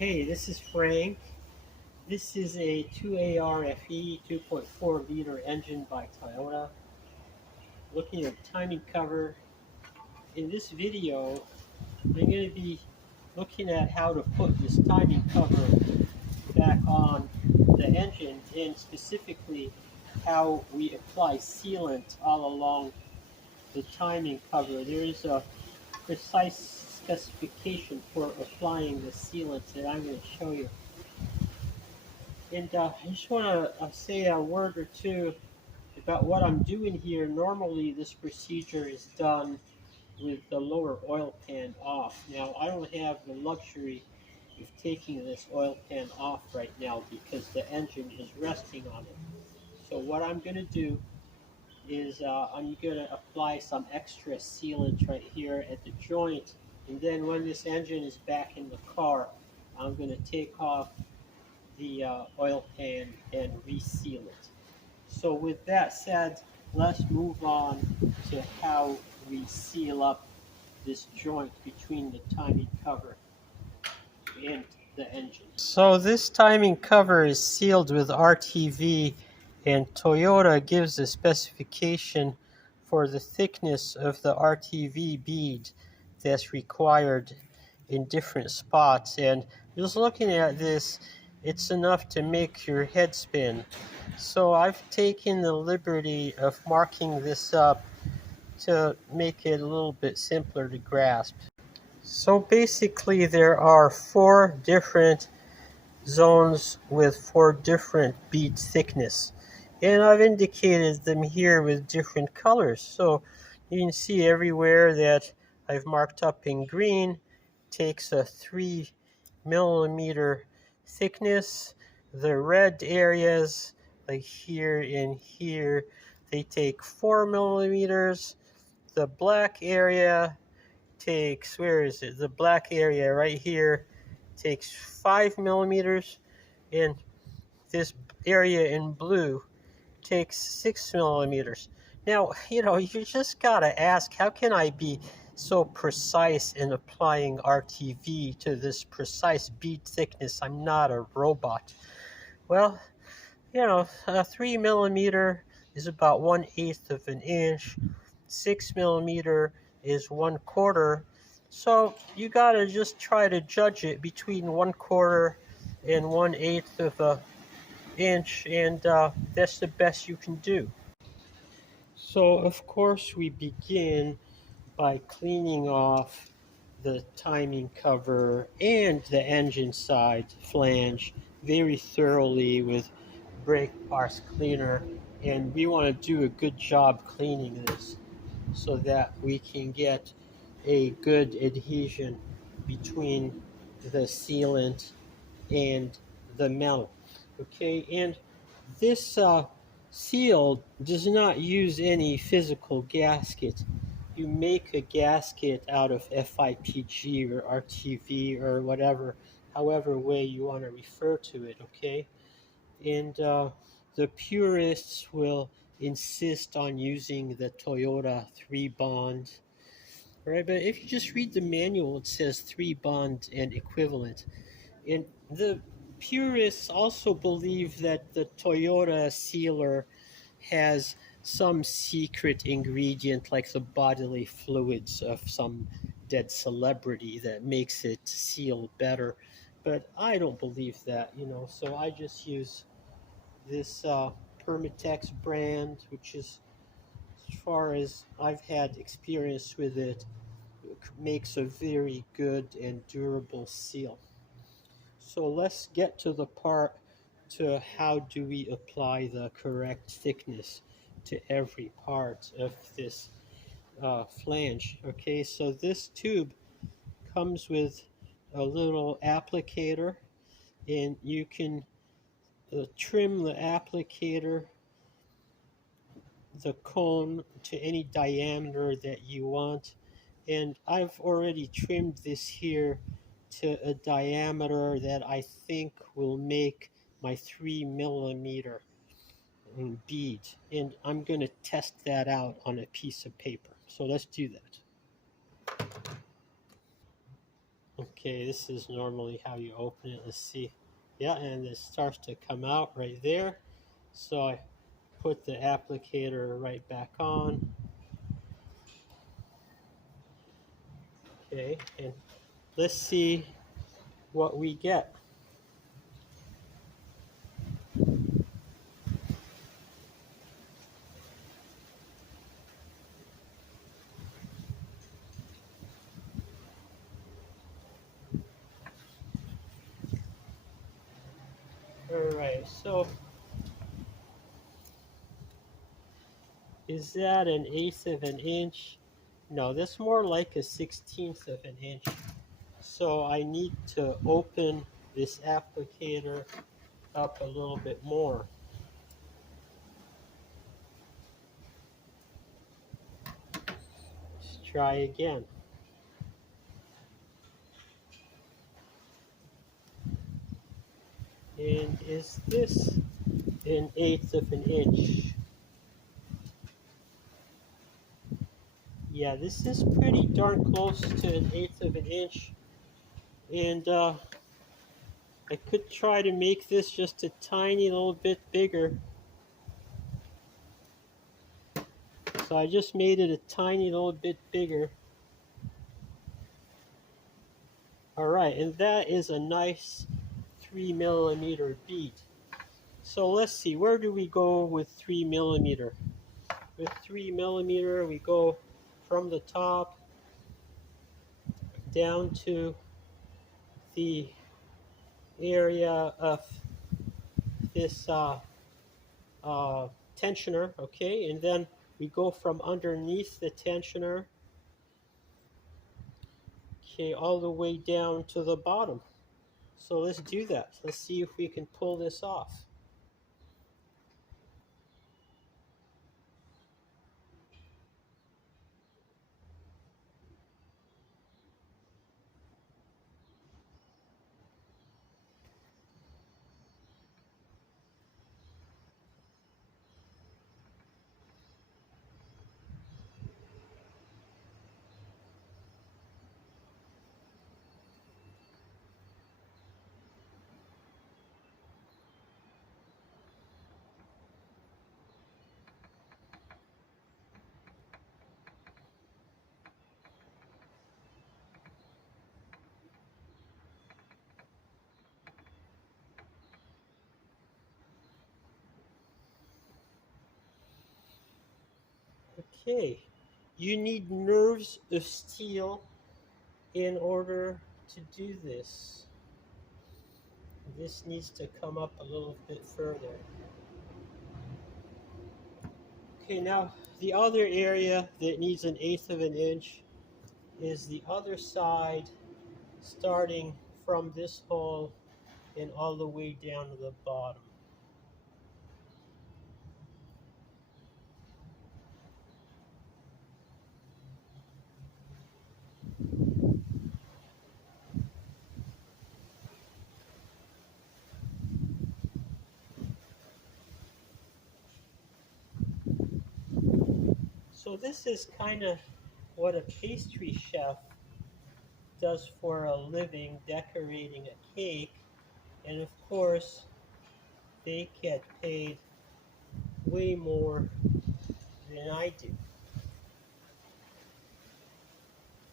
Hey, this is Frank. This is a 2AR-FE 2.4-liter engine by Toyota. Looking at timing cover. In this video, I'm going to be looking at how to put this timing cover back on the engine, and specifically how we apply sealant all along the timing cover. There is a precise specification for applying the sealant that I'm going to show you. And I just want to say a word or two about what I'm doing here. Normally, this procedure is done with the lower oil pan off. Now, I don't have the luxury of taking this oil pan off right now because the engine is resting on it. So what I'm going to do is I'm going to apply some extra sealant right here at the joint. And then when this engine is back in the car, I'm going to take off the oil pan and reseal it. So with that said, let's move on to how we seal up this joint between the timing cover and the engine. So this timing cover is sealed with RTV, and Toyota gives a specification for the thickness of the RTV bead that's required in different spots. And just looking at this, it's enough to make your head spin. So I've taken the liberty of marking this up to make it a little bit simpler to grasp. So basically there are 4 different zones with 4 different bead thickness, and I've indicated them here with different colors. So you can see everywhere that I've marked up in green takes a 3 millimeter thickness. The red areas like here and here, they take 4 millimeters. The black area takes, where is it? The black area right here takes 5 millimeters, and this area in blue takes 6 millimeters. Now, you just gotta ask, how can I be so precise in applying RTV to this precise bead thickness? I'm not a robot. Well, a 3 millimeter is about 1/8 of an inch. 6 millimeter is 1/4. So you gotta just try to judge it between 1/4 and 1/8 of an inch, and that's the best you can do. So of course we begin by cleaning off the timing cover and the engine side flange very thoroughly with brake parts cleaner, and we want to do a good job cleaning this so that we can get a good adhesion between the sealant and the metal. Okay, and this seal does not use any physical gasket. You make a gasket out of FIPG or RTV or whatever, however way you want to refer to it, okay? And the purists will insist on using the Toyota 3-bond, right? But if you just read the manual, it says 3-bond and equivalent. And the purists also believe that the Toyota sealer has some secret ingredient like the bodily fluids of some dead celebrity that makes it seal better. But I don't believe that, so I just use this Permatex brand, which is, as far as I've had experience with it, makes a very good and durable seal. So let's get to the part to how do we apply the correct thickness to every part of this flange. Okay, so this tube comes with a little applicator, and you can trim the applicator, the cone, to any diameter that you want. And I've already trimmed this here to a diameter that I think will make my 3 millimeter bead, and I'm going to test that out on a piece of paper. So let's do that. Okay, this is normally how you open it. Let's see. Yeah, and it starts to come out right there. So I put the applicator right back on. Okay, and let's see what we get. Alright, so is that an eighth of an inch? No, that's more like a 16th of an inch. So I need to open this applicator up a little bit more. Let's try again. And is this an eighth of an inch? Yeah, this is pretty darn close to an eighth of an inch. And I could try to make this just a tiny little bit bigger. So I just made it a tiny little bit bigger. Alright, and that is a nice 3mm bead. So let's see, where do we go with 3mm? With 3mm, we go from the top down to the area of this tensioner, okay, and then we go from underneath the tensioner, okay, all the way down to the bottom. So let's do that. Let's see if we can pull this off. Okay, you need nerves of steel in order to do this. This needs to come up a little bit further. Okay, now the other area that needs an eighth of an inch is the other side, starting from this hole and all the way down to the bottom. So this is kind of what a pastry chef does for a living, decorating a cake. And of course, they get paid way more than I do.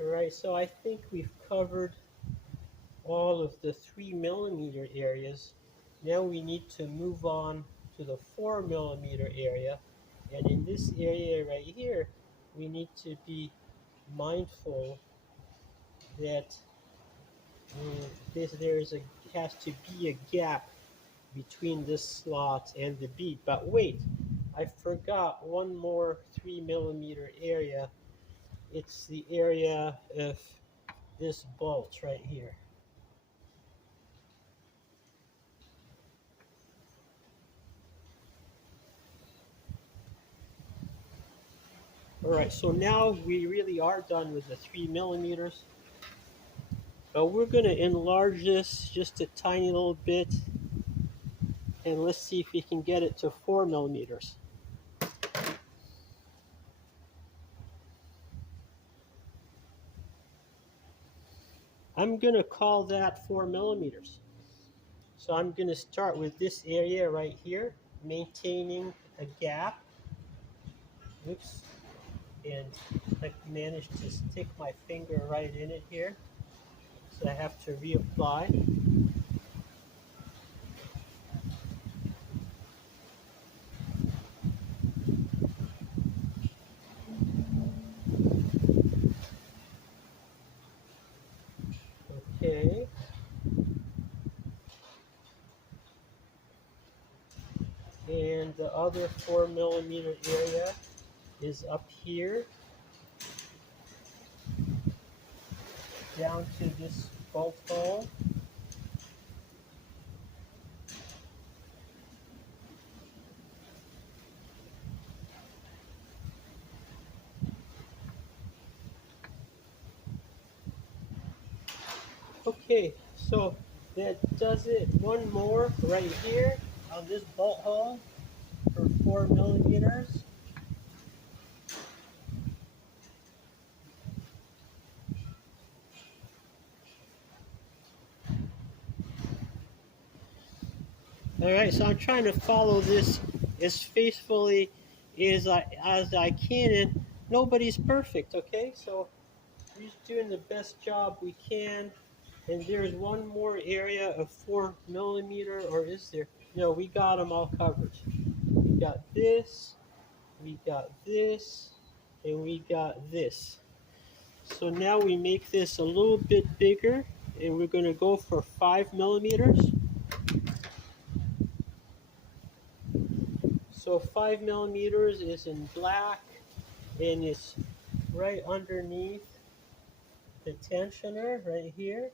Alright, so I think we've covered all of the 3mm areas. Now we need to move on to the 4mm area. And in this area right here, we need to be mindful that has to be a gap between this slot and the bead. But wait, I forgot one more 3mm area. It's the area of this bolt right here. Alright, so now we really are done with the 3mm. But we're going to enlarge this just a tiny little bit. And let's see if we can get it to 4mm. I'm going to call that 4 millimeters. So I'm going to start with this area right here, maintaining a gap. Oops. And I managed to stick my finger right in it here. So I have to reapply. Okay. And the other 4 millimeter area is up here, down to this bolt hole. Okay, so that does it. One more right here on this bolt hole for 4 millimeters. Alright, so I'm trying to follow this as faithfully as I can, and nobody's perfect, okay? So we're just doing the best job we can. And there's one more area of 4 millimeter, or is there? No, we got them all covered. We got this, and we got this. So now we make this a little bit bigger, and we're going to go for 5 millimeters. So 5 millimeters is in black, and it's right underneath the tensioner right here.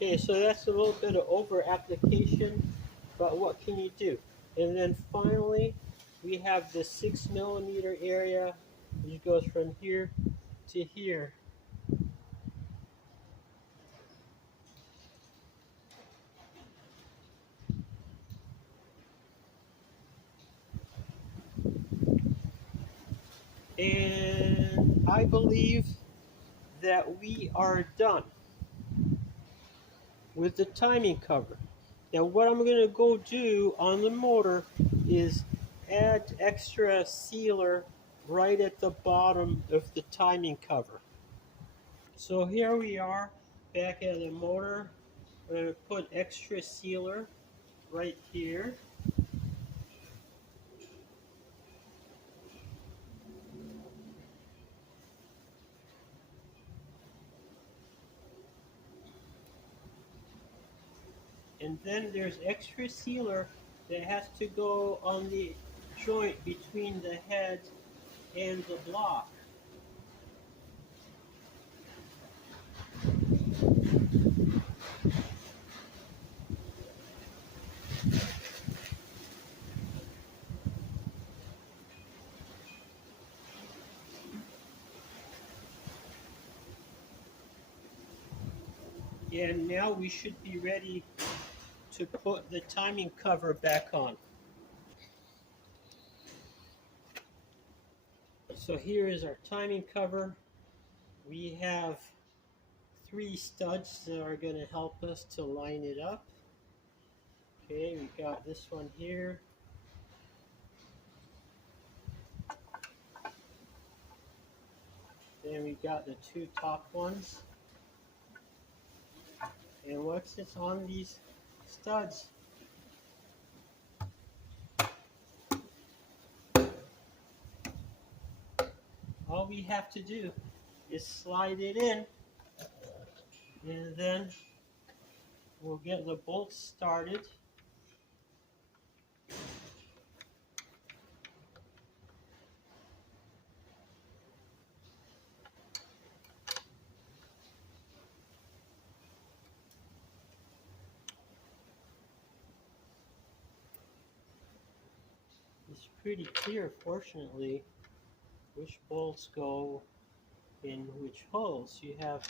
Okay, so that's a little bit of over application, but what can you do? And then finally, we have the 6 millimeter area, which goes from here to here. And I believe that we are done with the timing cover. Now what I'm going to go do on the motor is add extra sealer right at the bottom of the timing cover. So here we are back at the motor. I'm going to put extra sealer right here. And then there's extra sealer that has to go on the joint between the head and the block. And now we should be ready to put the timing cover back on. So here is our timing cover. We have 3 studs that are going to help us to line it up. Okay, we got this one here. Then we got the 2 top ones. And once it's on these studs, all we have to do is slide it in, and then we'll get the bolts started. It's pretty clear, fortunately, which bolts go in which holes. You have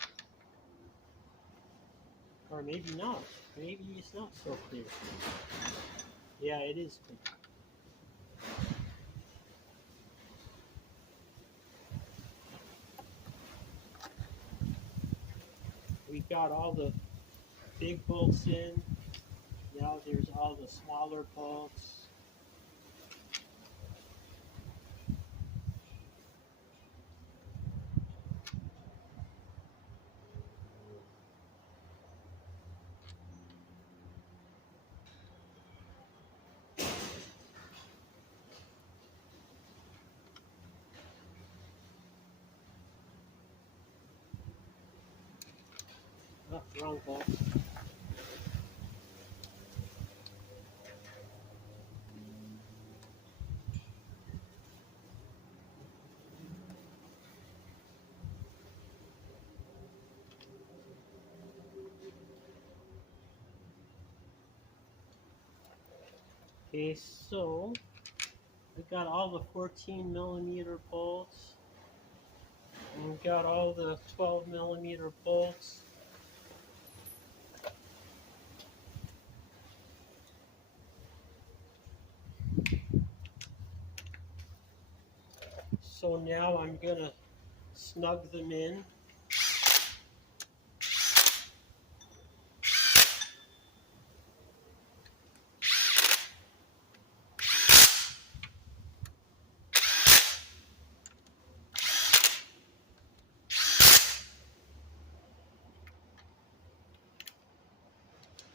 Or maybe not. Maybe it's not so clear. Yeah, it is clear. We got all the big bolts in. Now there's all the smaller bolts. Oh, wrong bolt. Okay, so we got all the 14mm bolts, and we got all the 12mm bolts. So now I'm gonna snug them in.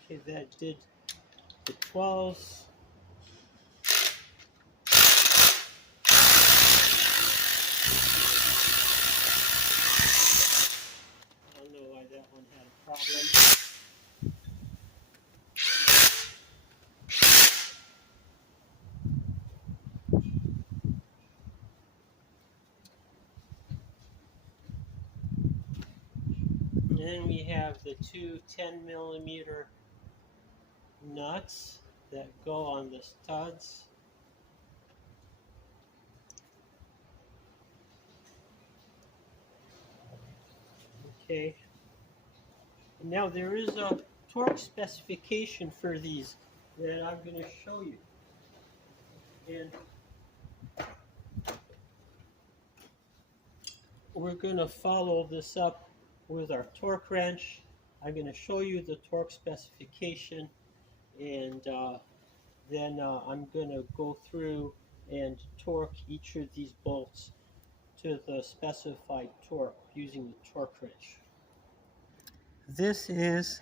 Okay, that did the 12s. I don't know why that one had a problem. And then we have the two 10mm nuts that go on the studs. Okay. Now there is a torque specification for these that I'm going to show you. And we're going to follow this up with our torque wrench. I'm going to show you the torque specification, and then I'm going to go through and torque each of these bolts to the specified torque using the torque wrench. This is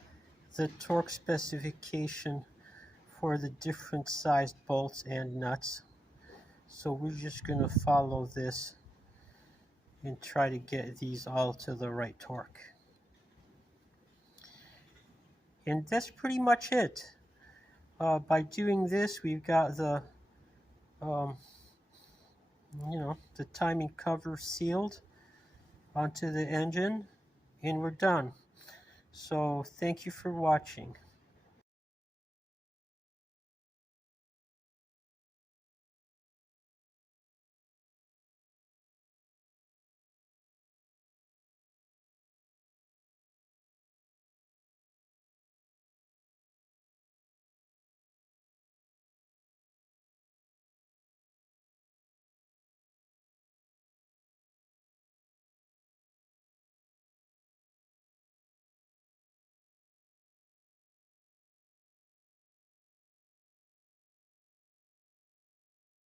the torque specification for the different sized bolts and nuts. So we're just going to follow this and try to get these all to the right torque. And that's pretty much it. By doing this, we've got the the timing cover sealed onto the engine, and we're done. So thank you for watching.